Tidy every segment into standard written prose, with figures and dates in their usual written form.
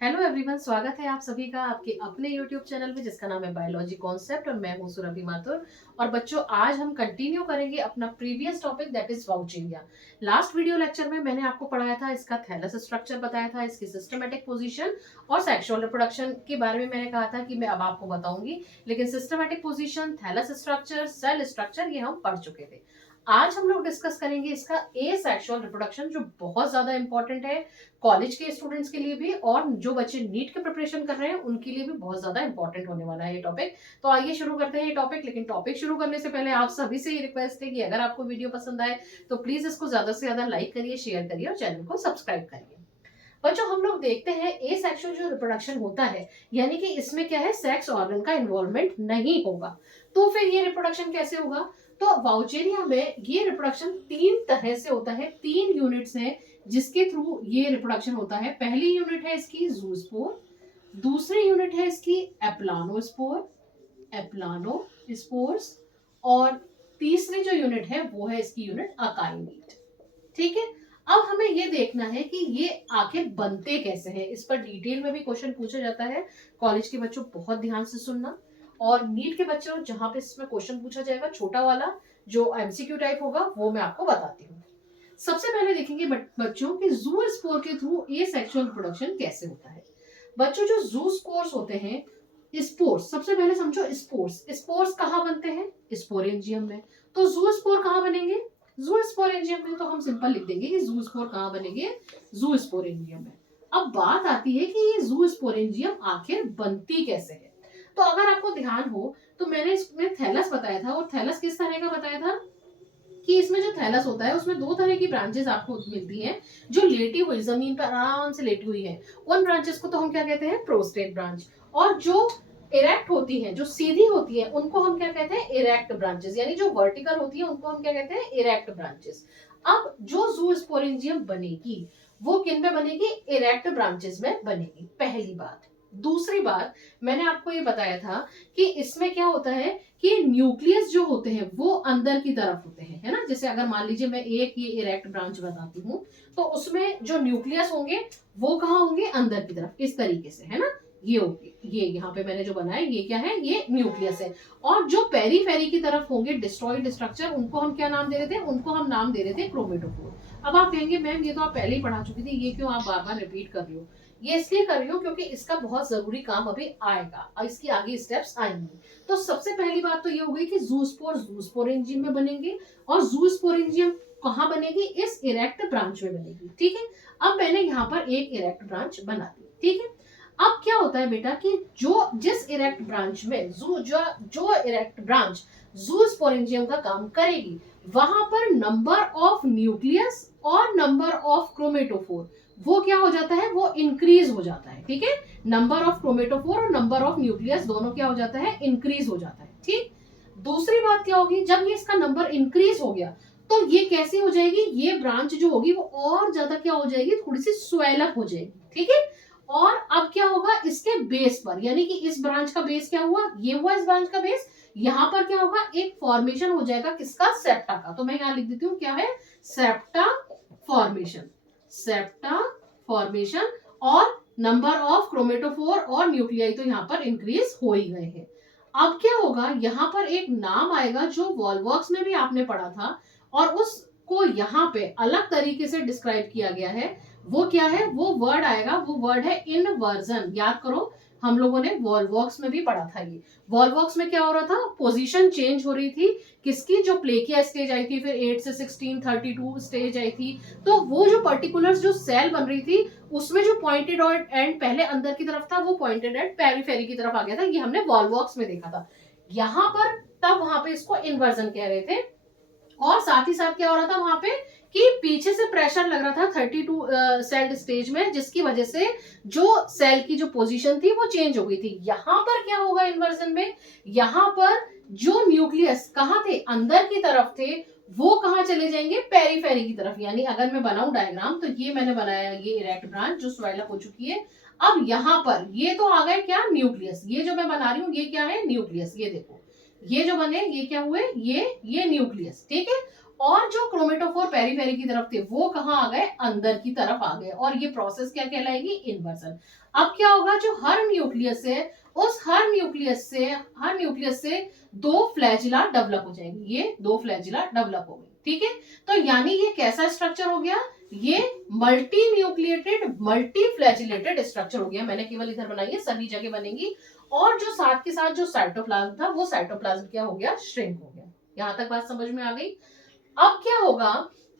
Hello everyone, स्वागत है आप सभी का आपके अपने यूट्यूब चैनल में जिसका नाम है बायोलॉजी कॉन्सेप्ट और मैं हूं सुरभि माथुर। और बच्चों, आज हम कंटिन्यू करेंगे अपना previous topic that is Vaucheria. Last video lecture में मैंने आपको पढ़ाया था, इसका थैलस स्ट्रक्चर बताया था, इसकी सिस्टमेटिक पोजीशन और सेक्सुअल रिप्रोडक्शन के बारे में मैंने कहा था कि मैं अब आपको बताऊंगी। लेकिन systematic position, thallus structure, cell structure ये हम पढ़ चुके थे। आज हम लोग डिस्कस करेंगे इसका ए सेक्सुअल रिप्रोडक्शन, जो बहुत ज्यादा इंपॉर्टेंट है कॉलेज के स्टूडेंट्स के लिए भी, और जो बच्चे नीट के प्रिपरेशन कर रहे हैं उनके लिए भी बहुत ज्यादा इंपॉर्टेंट होने वाला है ये टॉपिक। तो आइए शुरू करते हैं ये टॉपिक। लेकिन टॉपिक शुरू करने से पहले आप सभी से ये रिक्वेस्ट है कि अगर आपको वीडियो पसंद आए तो प्लीज इसको ज्यादा से ज्यादा लाइक करिए, शेयर करिए और चैनल को सब्सक्राइब करिए। बच्चों, हम लोग देखते हैं ए सेक्सुअल जो रिप्रोडक्शन होता है, यानी कि इसमें क्या है, सेक्स ऑर्गन का इन्वॉल्वमेंट नहीं होगा। तो फिर ये रिप्रोडक्शन कैसे होगा? तो वाउचेरिया में ये रिप्रोडक्शन तीन तरह से होता है, तीन यूनिट्स हैं जिसके थ्रू ये रिप्रोडक्शन होता है। पहली यूनिट है इसकी जूस्पोर, दूसरी यूनिट है इसकी एप्लानोस्पोर, एप्लानोस्पोर्स, और तीसरी जो यूनिट है वो है इसकी यूनिट अकाइनेट। ठीक है। अब हमें ये देखना है कि ये आखिर बनते कैसे हैं। इस पर डिटेल में भी क्वेश्चन पूछा जाता है। कॉलेज के बच्चों बहुत ध्यान से सुनना, और नीट के बच्चों जहां पे इसमें क्वेश्चन पूछा जाएगा छोटा वाला जो एमसीक्यू टाइप होगा वो मैं आपको बताती हूँ। सबसे पहले देखेंगे बच्चों कि जू स्पोर के थ्रू ए सेक्सुअल प्रोडक्शन कैसे होता है। बच्चों, जो जू स्पोर्स होते हैं, स्पोर्स सबसे पहले समझो। स्पोर्स स्पोर्स कहाँ बनते हैं? स्पोरेंजियम में। तो जू स्पोर कहाँ बनेंगे? जू स्पोरेंजियम में। तो हम सिंपल लिख देंगे कि जू स्पोर कहाँ बनेंगे? जू स्पोरेंजियम में। अब बात आती है कि ये जू स्पोरेंजियम आखिर बनती कैसे है। तो अगर आपको ध्यान हो तो मैंने इसमें थैलस बताया था, और थैलस किस तरह का बताया था कि इसमें जो थैलस होता है उसमें दो तरह की ब्रांचेस आपको मिलती हैं जो लेटी हुई जमीन पर आराम से लेटी हुई है। उन ब्रांचेस को तो हम क्या कहते हैं? Prostate branch. और जो इरेक्ट होती हैं, जो सीधी होती है, उनको हम क्या कहते हैं? Erect branches. यानी जो वर्टिकल होती है उनको हम क्या कहते हैं? Erect branches. अब जो जूस्पोरेंजियम बनेगी वो किन पे बनेगी? इरेक्ट ब्रांचेस में बनेगी, पहली बात। दूसरी बात, मैंने आपको ये बताया था कि इसमें क्या होता है कि न्यूक्लियस जो होते हैं वो अंदर की तरफ होते हैं, है ना। जैसे अगर मान लीजिए मैं एक ये इरेक्ट ब्रांच बताती हूँ तो उसमें जो न्यूक्लियस होंगे वो कहाँ होंगे? अंदर की तरफ, इस तरीके से, है ना। ये होंगे, ये यहाँ पे मैंने जो बनाया ये क्या है? ये न्यूक्लियस है। और जो पेरीफेरी की तरफ होंगे डिस्ट्रॉइड स्ट्रक्चर, उनको हम क्या नाम दे रहे थे? उनको हम नाम दे रहे थे क्रोमेटोफोर। अब आप कहेंगे मैम ये तो आप पहले ही पढ़ा चुकी थी, ये क्यों आप बार बार रिपीट कर रही हो? ये इसलिए कर रही हूँ क्योंकि इसका बहुत जरूरी काम अभी आएगा और इसकी आगे स्टेप्स आएंगे। तो सबसे पहली बात तो ये हो गई कि जूस्पोर जूस्पोरेंजियम में बनेंगे, और जूस्पोरेंजियम कहाँ बनेगी? इस इरेक्ट ब्रांच में बनेगी। ठीक है। अब मैंने यहाँ पर एक इरेक्ट ब्रांच बना दी। ठीक है। अब क्या होता है बेटा कि जो जिस इरेक्ट ब्रांच में जो इरेक्ट ब्रांच जूस्पोरेंजियम का काम करेगी वहां पर नंबर ऑफ न्यूक्लियस और नंबर ऑफ क्रोमेटोफोर वो क्या हो जाता है? वो इंक्रीज हो जाता है। ठीक है। नंबर ऑफ क्रोमेटोफोर और नंबर ऑफ न्यूक्लियस दोनों क्या हो जाता है? इंक्रीज हो जाता है। ठीक। दूसरी बात क्या होगी, जब ये इसका नंबर इंक्रीज हो गया तो ये कैसी हो जाएगी? ये ब्रांच जो होगी वो और ज्यादा क्या हो जाएगी? थोड़ी सी स्वेलअप हो जाएगी। ठीक है। और अब क्या होगा? इसके बेस पर, यानी कि इस ब्रांच का बेस क्या हुआ? ये हुआ इस ब्रांच का बेस। यहाँ पर क्या होगा? एक फॉर्मेशन हो जाएगा किसका? सेप्टा का। तो मैं यहाँ लिख देती हूँ क्या है? Septa formation. Septa formation. और नंबर ऑफ क्रोमेटोफोर और न्यूक्लियाई तो यहाँ पर इंक्रीज हो ही गए हैं। अब क्या होगा? यहाँ पर एक नाम आएगा जो वॉलवर्क्स में भी आपने पढ़ा था, और उसको यहाँ पे अलग तरीके से डिस्क्राइब किया गया है। वो क्या है? वो वर्ड आएगा, वो वर्ड है इनवर्जन। याद करो, हम लोगों ने वॉलवर्क्स में भी पढ़ा था। ये वॉलवर्क्स में क्या हो रहा था? पोजीशन चेंज हो रही थी किसकी? जो प्लेकिया स्टेज आई थी, फिर 8 से 16 32 स्टेज आई थी। तो वो जो पर्टिकुलर जो सेल बन रही थी उसमें जो पॉइंटेड एंड पहले अंदर की तरफ था वो पॉइंटेड एंड पेरीफेरी की तरफ आ गया था। ये हमने वॉलवर्क्स में देखा था। यहाँ पर तब वहां पे इसको इन्वर्जन कह रहे थे। और साथ ही साथ क्या हो रहा था वहां पे कि पीछे से प्रेशर लग रहा था 32 सेल स्टेज में, जिसकी वजह से जो सेल की जो पोजीशन थी वो चेंज हो गई थी। यहां पर क्या होगा इन्वर्जन में? यहां पर जो न्यूक्लियस कहाँ थे? अंदर की तरफ थे, वो कहाँ चले जाएंगे? पेरीफेरी की तरफ। यानी अगर मैं बनाऊं डायग्राम, तो ये मैंने बनाया, ये इरेक्ट ब्रांच जो स्वेल अप हो चुकी है। अब यहाँ पर ये तो आ गए क्या? न्यूक्लियस। ये जो मैं बना रही हूँ ये क्या है? न्यूक्लियस। ये देखो, ये जो बने ये क्या हुए? ये न्यूक्लियस। ठीक है। और जो क्रोमेटोफोर पेरीफेरी की तरफ थे वो कहाँ आ गए? अंदर की तरफ आ गए। और ये प्रोसेस क्या कहलाएगी? इन्वर्जन। अब क्या होगा, जो हर न्यूक्लियस है उस हर न्यूक्लियस से दो फ्लैजिला डेवलप हो जाएंगे, ये दो फ्लैजिला डेवलप हो गए। ठीक है, तो यानी ये कैसा स्ट्रक्चर हो गया, ये multi nucleated multi flagellated structure हो गया। मैंने केवल इधर बनाई है, सभी जगह बनेगी। और जो साथ के साथ जो साइटोप्लाज्म था वो साइटोप्लाज्म क्या हो गया, श्रिंक हो गया। यहां तक बात समझ में आ गई। अब क्या होगा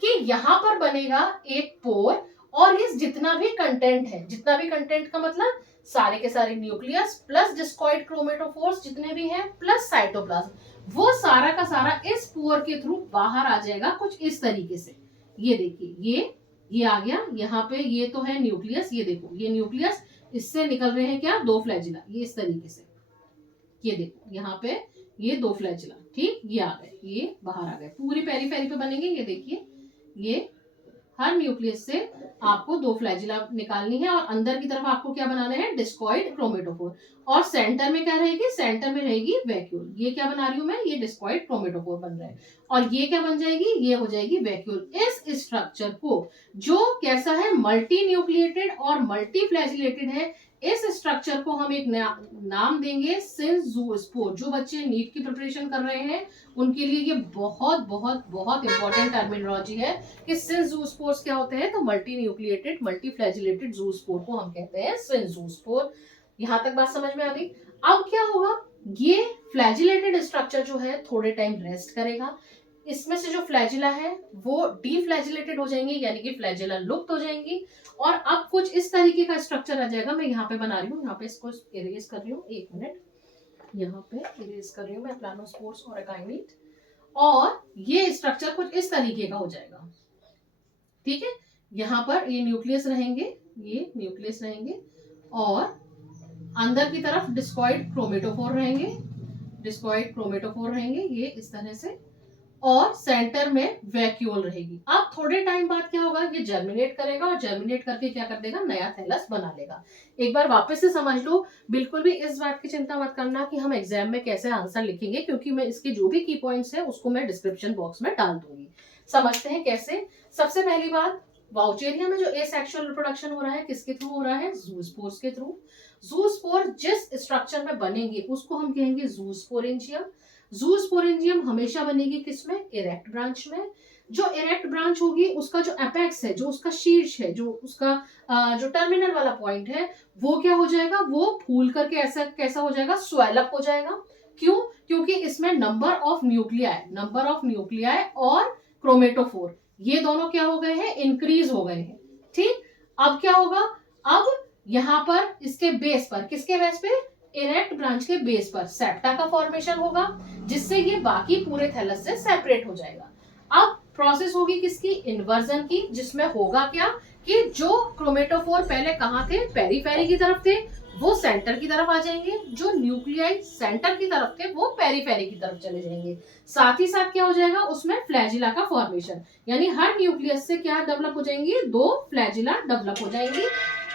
कि यहां पर बनेगा एक पोर, और ये जितना भी कंटेंट है, जितना भी कंटेंट का मतलब सारे के सारे न्यूक्लियस प्लस डिस्कॉइड क्रोमेटोफोर्स जितने भी हैं प्लस साइटोप्लाज्म, वो सारा का सारा इस पोर के थ्रू बाहर आ जाएगा कुछ इस तरीके से। ये देखिए, ये आ गया यहाँ पे, ये तो है न्यूक्लियस, ये देखो ये न्यूक्लियस, इससे निकल रहे हैं क्या, दो फ्लैजिला, ये इस तरीके से। ये देखो यहाँ पे ये दो फ्लैजिला, ठीक, ये आ गए, ये बाहर आ गए, पूरी पेरीफेरी पे बनेंगे। ये देखिए, ये हर न्यूक्लियस से आपको दो फ्लैजिला निकालनी है, और अंदर की तरफ आपको क्या बनाना है, डिस्कॉइड क्रोमेटोफोर। और सेंटर में क्या रहेगी, सेंटर में रहेगी वैक्यूल। ये क्या बना रही हूं मैं, ये डिस्कॉइड क्रोमेटोफोर बन रहा है, और ये क्या बन जाएगी, ये हो जाएगी वैक्यूल। इस स्ट्रक्चर को, जो कैसा है, मल्टी न्यूक्लिएटेड और मल्टी फ्लैजिलेटेड है, इस स्ट्रक्चर को हम एक नाम देंगे सिंजूस्पोर। जो बच्चे नीट की प्रिपरेशन कर रहे हैं उनके लिए ये बहुत बहुत बहुत इंपॉर्टेंट टर्मिनोलॉजी है कि सिंजूस्पोर्स क्या होते हैं। तो multi nucleated multi flagellated zoospore को हम कहते हैं सिंजूस्पोर। यहां तक बात समझ में आ गई। अब क्या होगा, ये फ्लैजिलेटेड स्ट्रक्चर जो है थोड़े टाइम रेस्ट करेगा, इसमें से जो फ्लैजिला है वो डीफ्लैजिलेटेड हो जाएंगे, यानी कि फ्लैजिला लुप्त हो जाएंगी, और अब कुछ इस तरीके का स्ट्रक्चर आ जाएगा। मैं यहाँ पे बना रही हूँ, यहाँ पे इसको इरेज कर रही हूँ, एक मिनट, यहाँ पे इरेज कर रही हूँ मैं प्लानोस्पोर्स और एकाइनेट, और ये स्ट्रक्चर कुछ इस तरीके का हो जाएगा। ठीक है, यहाँ पर ये न्यूक्लियस रहेंगे, ये न्यूक्लियस रहेंगे, और अंदर की तरफ डिस्कॉइड क्रोमेटोफोर रहेंगे, डिस्कॉइड क्रोमेटोफोर रहेंगे, ये इस तरह से, और सेंटर में वैक्यूल रहेगी। अब थोड़े टाइम बाद क्या होगा, ये जर्मिनेट करेगा, और जर्मिनेट करके क्या कर देगा, नया थैलस बना लेगा। एक बार वापस से समझ लो, बिल्कुल भी इस बात की चिंता मत करना कि हम एग्जाम में कैसे आंसर लिखेंगे, क्योंकि मैं इसके जो भी की पॉइंट्स है उसको मैं डिस्क्रिप्शन बॉक्स में डाल दूंगी। समझते हैं कैसे। सबसे पहली बात, वाउचेरिया में जो एसेक्सुअल रिप्रोडक्शन हो रहा है किसके थ्रू हो रहा है, जूस्पोर्स के थ्रू। जूस्पोर जिस स्ट्रक्चर में बनेंगे उसको हम कहेंगे जूस्पोरेंजियम। जूस्पोरेंजियम हमेशा बनेगी किसमें, इरेक्ट ब्रांच में। जो इरेक्ट ब्रांच होगी उसका जो एपेक्स है, जो उसका शीर्ष है, जो उसका जो टर्मिनल वाला पॉइंट है, वो क्या हो जाएगा, वो फूल करके ऐसा कैसा हो जाएगा, स्वेलअप हो जाएगा। क्यों, क्योंकि इसमें नंबर ऑफ न्यूक्लियाई और क्रोमेटोफोर ये दोनों क्या हो गए हैं, इंक्रीज हो गए हैं। ठीक, अब क्या होगा, अब यहाँ पर इसके बेस पर, किसके बेस पे, इरेक्ट ब्रांच के बेस पर सेप्टा का फॉर्मेशन होगा, जिससे ये बाकी पूरे थैलस से सेपरेट हो जाएगा। अब प्रोसेस होगी किसकी, इन्वर्जन की, जिसमें होगा क्या कि जो क्रोमेटोफोर पहले कहाँ थे, पेरीफेरी की तरफ थे, वो सेंटर की तरफ आ जाएंगे। जो न्यूक्लियाई सेंटर की तरफ थे वो पेरीफेरी की तरफ चले जाएंगे। साथ ही साथ क्या हो जाएगा, उसमें फ्लैजिला का फॉर्मेशन, यानी हर न्यूक्लियस से क्या डेवलप हो जाएंगी, दो फ्लैजिला डेवलप हो जाएंगी।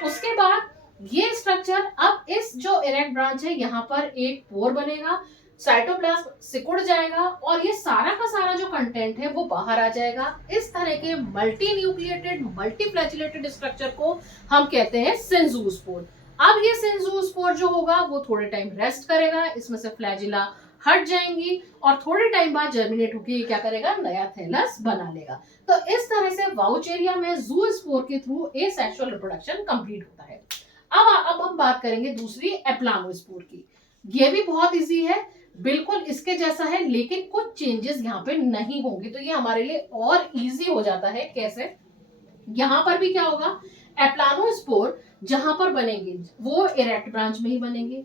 उसके बाद ये स्ट्रक्चर, अब इस जो इरेक्ट ब्रांच है यहाँ पर एक पोर बनेगा, साइटोप्लाज्म सिकुड़ जाएगा, और ये सारा का सारा जो कंटेंट है वो बाहर आ जाएगा। इस तरह के multi nucleated multi flagellated structure को हम कहते हैं सिंजूस्पोर। अब ये सिंजूस्पोर जो होगा वो थोड़े टाइम रेस्ट करेगा, इसमें से फ्लैजिला हट जाएंगी, और थोड़े टाइम बाद जर्मिनेट होकर क्या करेगा, नया थैलस बना लेगा। तो इस तरह से वाउचेरिया में जूस्पोर के थ्रू एसेक्सुअल रिप्रोडक्शन कंप्लीट होता है। अब हम बात करेंगे दूसरी एप्लानोस्पोर की। ये भी बहुत इजी है, बिल्कुल इसके जैसा है, लेकिन कुछ चेंजेस यहाँ पे नहीं होंगे, तो ये हमारे लिए और इजी हो जाता है। कैसे, यहाँ पर भी क्या होगा, एप्लानोस्पोर जहां पर बनेंगे वो इरेक्ट ब्रांच में ही बनेंगे।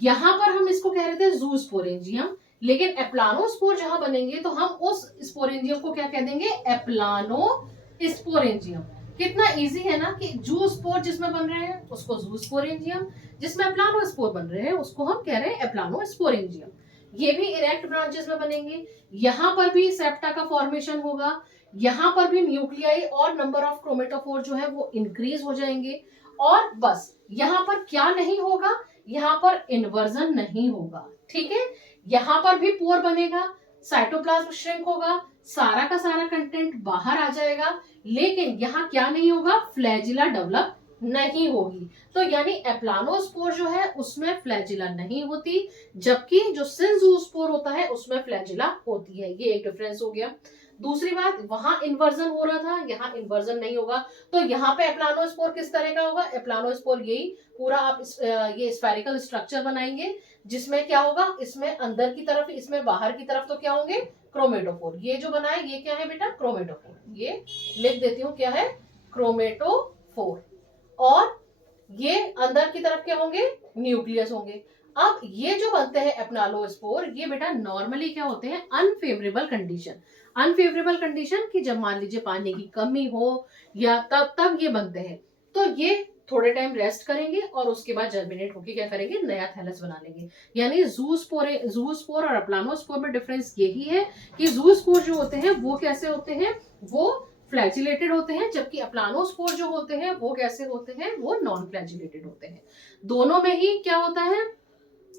यहाँ पर हम इसको कह रहे थे जूस्पोरेंजियम, लेकिन एप्लानोस्पोर जहां बनेंगे तो हम उस स्पोरेंजियम को क्या कह देंगे, एप्लानोस्पोरेंजियम। कितना इजी है ना, कि जूस्पोर जिसमें बन रहे हैं उसको जूस्पोरेंजियम, जिसमें एप्लानोस्पोर बन रहे हैं उसको हम कह रहे हैं एप्लानोस्पोरेंजियम। ये भी इरेक्ट ब्रांचेस में बनेंगे। यहाँ पर भी सेप्टा का फॉर्मेशन होगा, यहाँ पर भी न्यूक्लियाई और नंबर ऑफ क्रोमेटोफोर जो है वो इंक्रीज हो जाएंगे। और बस यहाँ पर क्या नहीं होगा, यहाँ पर इन्वर्जन नहीं होगा। ठीक है, यहाँ पर भी पोर बनेगा, साइटोप्लाज्म श्रिंक होगा, सारा का सारा कंटेंट बाहर आ जाएगा, लेकिन यहाँ क्या नहीं होगा, फ्लैजिला डेवलप नहीं होगी। तो यानी एप्लानोस्पोर जो है उसमें फ्लैजिला नहीं होती, जबकि जो सिंजूस्पोर होता है उसमें फ्लैजिला होती है। ये एक डिफरेंस हो गया। दूसरी बात, वहां इन्वर्जन हो रहा था, यहाँ इन्वर्जन नहीं होगा। तो यहाँ पे एप्लानोस्पोर किस तरह का होगा? एप्लानोस्पोर यही पूरा आप ये स्फेरिकल स्ट्रक्चर बनाएंगे, जिसमें क्या होगा, इसमें अंदर की तरफ, इसमें बाहर की तरफ तो क्या होंगे? क्रोमेटोफोर। ये जो बना है ये क्या है बेटा? क्रोमेटोफोर। ये लिख देती हूँ क्या है? क्रोमेटोफोर। और ये अंदर की तरफ क्या होंगे? न्यूक्लियस होंगे। अब ये जो बनते हैं एप्नालोस्पोर, ये बेटा नॉर्मली क्या होते हैं? Unfavourable condition. अनफेवरेबल कंडीशन कि जब मान लीजिए पानी की कमी हो या तब तब ये बनते हैं। तो ये थोड़े टाइम रेस्ट करेंगे और उसके बाद जर्मिनेट होकर क्या करेंगे? नया थैलस बना लेंगे। यानी जूस्पोर और एप्लानोस्पोर में डिफरेंस यही है कि जूस्पोर जो होते हैं वो कैसे होते हैं? वो फ्लैजिलेटेड होते हैं, जबकि एप्लानोस्पोर जो होते हैं वो कैसे होते हैं? वो नॉन फ्लैजिलेटेड होते हैं। दोनों में ही क्या होता है?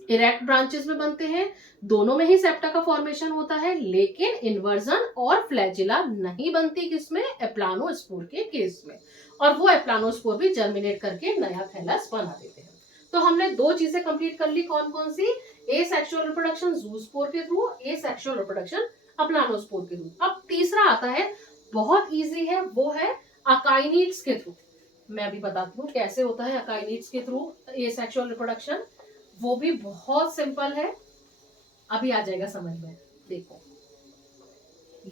इरेक्ट ब्रांचेस में बनते हैं, दोनों में ही सेप्टा का फॉर्मेशन होता है, लेकिन इन्वर्जन और फ्लैजिला नहीं बनती किसमें? एप्लानोस्पोर के केस में। और वो एप्लानोस्पोर भी जर्मिनेट करके नया थैलस बना देते हैं। तो हमने दो चीजें कंप्लीट कर ली, कौन कौन सी? ए सेक्सुअल रिप्रोडक्शन जूस्पोर के थ्रू, ए सेक्सुअल रिप्रोडक्शन एप्लानोस्पोर के थ्रू। अब तीसरा आता है, बहुत इजी है, वो है अकाइनिड्स के थ्रू। मैं अभी बताती हूँ कैसे होता है अकाइनिड्स के थ्रू ए सेक्सुअल रिप्रोडक्शन। वो भी बहुत सिंपल है, अभी आ जाएगा समझ में। देखो,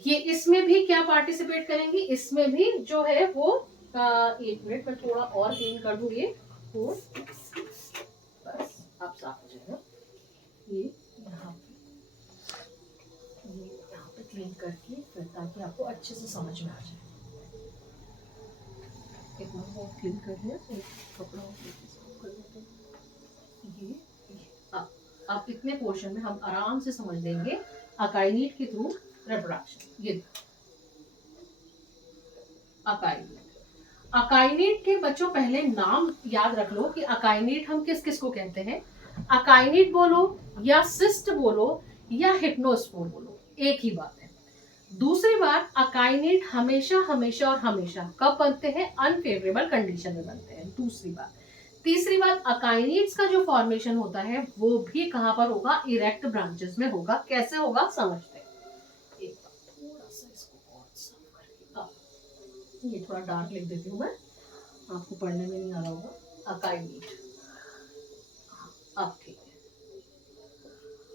ये इसमें भी क्या पार्टिसिपेट करेंगी? इसमें भी जो है वो एक मिनट में थोड़ा और क्लीन कर दूं ये तो बस आप साफ हो जाएगा। ये यहाँ पे क्लीन करके फिर, ताकि आपको अच्छे से समझ में आ जाए। एक मिनट और क्लीन कर लिया, एक कपड़ा साफ कर लेते हैं। ये अब इतने पोर्शन में हम आराम से समझ लेंगे अकाइनीट के थ्रू रिप्रोडक्शन। ये अकाइनीट के बच्चों पहले नाम याद रख लो कि अकाइनीट हम किस किस को कहते हैं। अकाइनीट बोलो या सिस्ट बोलो या हिप्नोस्पोर बोलो, एक ही बात है। दूसरी बात, अकाइनीट हमेशा हमेशा और हमेशा कब बनते हैं? अनफेवरेबल कंडीशन में बनते हैं। दूसरी बात। तीसरी बात, अकाइनीट्स का जो फॉर्मेशन होता है वो भी कहां पर होगा? इरेक्ट ब्रांचेस में होगा। कैसे होगा समझते हैं। एक बार थोड़ा सा इसको और साफ करके, ये थोड़ा डार्क लिख देती हूँ मैं, आपको पढ़ने में नहीं आ रहा होगा। अकाइनीट, अब ठीक है,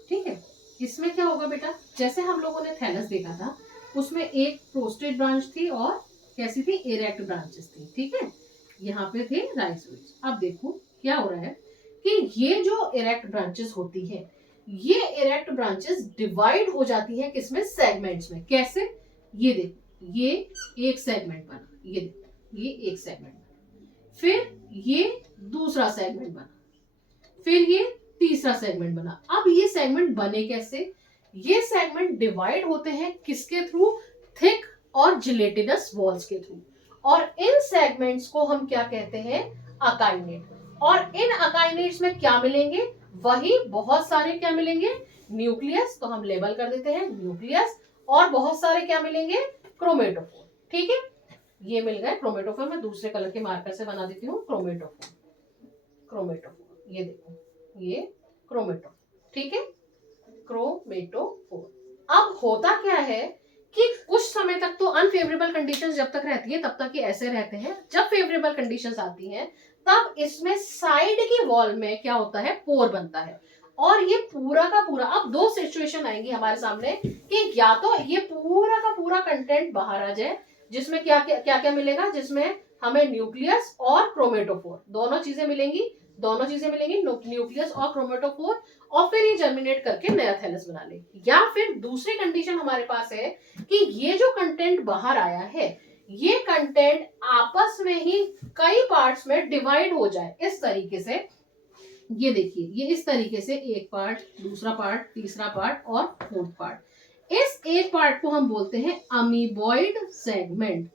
ठीक है। इसमें क्या होगा बेटा? जैसे हम लोगों ने थैलस देखा था, उसमें एक प्रोस्टेट ब्रांच थी और कैसी थी? इरेक्ट ब्रांचेस थी, ठीक है। यहाँ पे थे राइजोइड्स। अब देखो क्या हो रहा है कि ये जो इरेक्ट ब्रांचेस होती है, ये इरेक्ट ब्रांचेस डिवाइड हो जाती है किसमें? सेगमेंट्स में। कैसे? ये देखो, ये एक सेगमेंट बना, ये देखो, ये एक सेगमेंट बना, फिर ये दूसरा सेगमेंट बना, फिर ये तीसरा सेगमेंट बना। अब ये सेगमेंट बने कैसे? ये सेगमेंट डिवाइड होते हैं किसके थ्रू? थिक और जिलेटिनस वॉल्स के थ्रू। और इन सेगमेंट्स को हम क्या कहते हैं? अकाइनेट। और इन अकाइनेट्स में क्या मिलेंगे? वही बहुत सारे क्या मिलेंगे? न्यूक्लियस, तो हम लेबल कर देते हैं न्यूक्लियस। और बहुत सारे क्या मिलेंगे? क्रोमेटोफोर, ठीक है। ये मिल गए क्रोमेटोफोर। मैं दूसरे कलर के मार्कर से बना देती हूँ क्रोमेटोफोर। क्रोमेटोफोर, ये देखो, ये क्रोमेटोफोर, ठीक है, क्रोमेटोफोर। अब होता क्या है कि कुछ समय तक तो अनफेवरेबल कंडीशंस जब तक रहती है तब तक ये ऐसे रहते हैं। जब फेवरेबल कंडीशंस आती हैं तब इसमें साइड की वॉल में क्या होता है? पोर बनता है। और ये पूरा का पूरा, अब दो सिचुएशन आएंगी हमारे सामने कि या तो ये पूरा का पूरा कंटेंट बाहर आ जाए, जिसमें क्या क्या क्या क्या मिलेगा? जिसमें हमें न्यूक्लियस और क्रोमेटोफोर दोनों चीजें मिलेंगी, न्यूक्लियस और क्रोमेटोफोर। और फिर ये जर्मिनेट करके नया थैलस बना ले। या फिर दूसरी कंडीशन हमारे पास है कि ये जो कंटेंट बाहर आया है, ये कंटेंट आपस में ही कई पार्ट्स में डिवाइड हो जाए इस तरीके से। ये देखिए, ये इस तरीके से एक पार्ट, दूसरा पार्ट, तीसरा पार्ट और फोर्थ पार्ट। इस एक पार्ट को हम बोलते हैं अमीबॉइड सेगमेंट।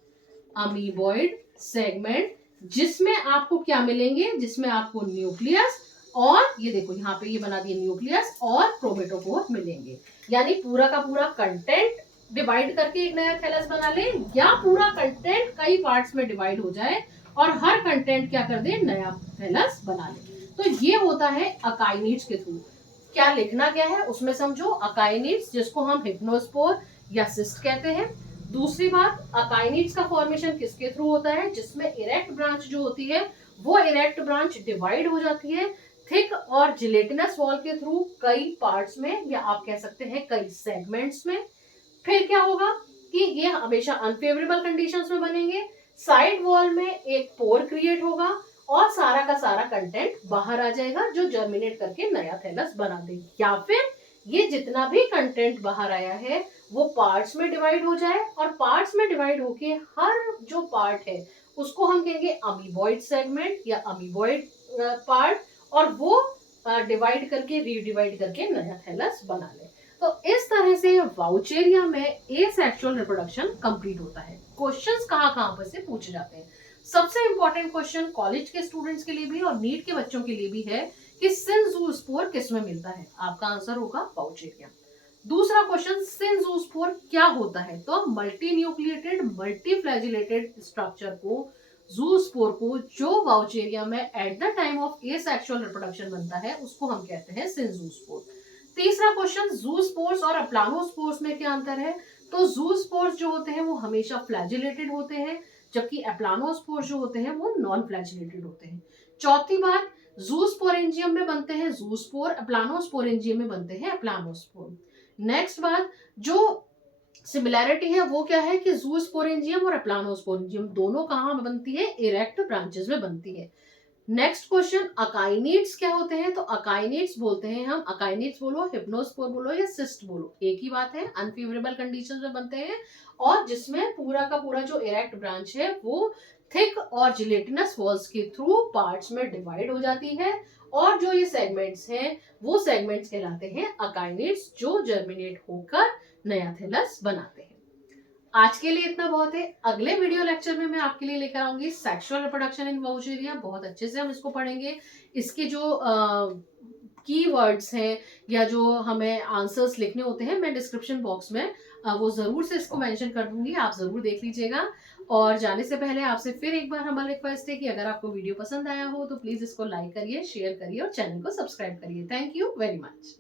अमीबॉइड सेगमेंट, जिसमें आपको क्या मिलेंगे? जिसमें आपको न्यूक्लियस और ये देखो यहाँ पे ये बना दिए न्यूक्लियस और क्रोमेटोफोर मिलेंगे। यानी पूरा का पूरा कंटेंट डिवाइड करके एक नया थैलस बना ले, या पूरा कंटेंट कई पार्ट्स में डिवाइड हो जाए और हर कंटेंट क्या कर दे, नया थैलस बना ले। तो ये होता है अकाइनिड्स के थ्रू। क्या लिखना क्या है उसमें समझो, अकाइनिड्स जिसको हम हिप्नोस्पोर या सिस्ट कहते हैं। दूसरी बात, अकाइनिड्स का फॉर्मेशन किसके थ्रू होता है, जिसमें इरेक्ट ब्रांच जो होती है वो इरेक्ट ब्रांच डिवाइड हो जाती है थिक और जिलेटिनस वॉल के थ्रू कई पार्ट्स में, या आप कह सकते हैं कई सेगमेंट्स में। फिर क्या होगा कि ये हमेशा अनफेवरेबल कंडीशंस में बनेंगे, साइड वॉल में एक पोर क्रिएट होगा और सारा का सारा कंटेंट बाहर आ जाएगा जो जर्मिनेट करके नया थैलस बना देगी। या फिर ये जितना भी कंटेंट बाहर आया है वो पार्ट्स में डिवाइड हो जाए और पार्ट्स में डिवाइड होके हर जो पार्ट है उसको हम कहेंगे अमीबॉइड सेगमेंट या अमीबॉइड पार्ट, और वो डिवाइड करके रीडिवाइड करके नया थैलस बना ले। तो इस तरह से वाउचेरिया में एसेक्सुअल रिप्रोडक्शन कंप्लीट होता है। क्वेश्चंस कहाँ पर से पूछे जाते हैं, सबसे इंपॉर्टेंट क्वेश्चन कॉलेज के स्टूडेंट्स के लिए भी और नीट के बच्चों के लिए भी है कि सिंजूस्पोर किस में मिलता है, आपका आंसर होगा वाउचेरिया। दूसरा क्वेश्चन, सिंजूस्पोर क्या होता है, तो multi nucleated multi flagellated structure को, जूस्पोर को, जो वाउचेरिया में at the time of asexual reproduction बनता है उसको हम कहते हैं सिंजूस्पोर। तीसरा क्वेश्चन, जूस्पोर्स और अप्लानोस्पोर्स में क्या अंतर है, तो जूस्पोर्स जो होते हैं वो हमेशा फ्लैजिलेटेड होते हैं जबकि एप्लानोस्पोर्स जो होते हैं वो नॉन फ्लैजिलेटेड होते हैं। चौथी बात, जूस्पोरेंजियम में बनते हैं जूस्पोर, एप्लानोस्पोरेंजियम में बनते हैं एप्लानोस्पोर। नेक्स्ट बात, जो सिमिलैरिटी है वो क्या है कि जूस्पोरेंजियम और एप्लानोस्पोरेंजियम दोनों कहाँ बनती है, इरेक्ट ब्रांचेस में बनती है। नेक्स्ट क्वेश्चन, अकाइनिड्स क्या होते हैं, तो अकाइनिड्स बोलते हैं हम, अकाइनिड्स बोलो, हिप्नोस्पोर बोलो या सिस्ट बोलो, एक ही बात है, अनफेवरेबल कंडीशंस में बनते हैं और जिसमें पूरा का पूरा जो इरेक्ट ब्रांच है वो थिक और जिलेटिनस वॉल्स के थ्रू पार्ट्स में डिवाइड हो जाती है और जो ये सेगमेंट्स हैं वो सेगमेंट्स कहलाते हैं अकाइनिड्स जो जर्मिनेट होकर नया थैलस बनाते हैं। आज के लिए इतना बहुत है। अगले वीडियो लेक्चर में मैं आपके लिए लेकर आऊंगी सेक्सुअल रिप्रोडक्शन इन वाउचेरिया, बहुत अच्छे से हम इसको पढ़ेंगे। इसके जो कीवर्ड्स हैं या जो हमें आंसर्स लिखने होते हैं मैं डिस्क्रिप्शन बॉक्स में वो जरूर से इसको मेंशन कर दूंगी, आप जरूर देख लीजिएगा। और जाने से पहले आपसे फिर एक बार हमारा रिक्वेस्ट है कि अगर आपको वीडियो पसंद आया हो तो प्लीज इसको लाइक करिए, शेयर करिए और चैनल को सब्सक्राइब करिए। Thank you very much.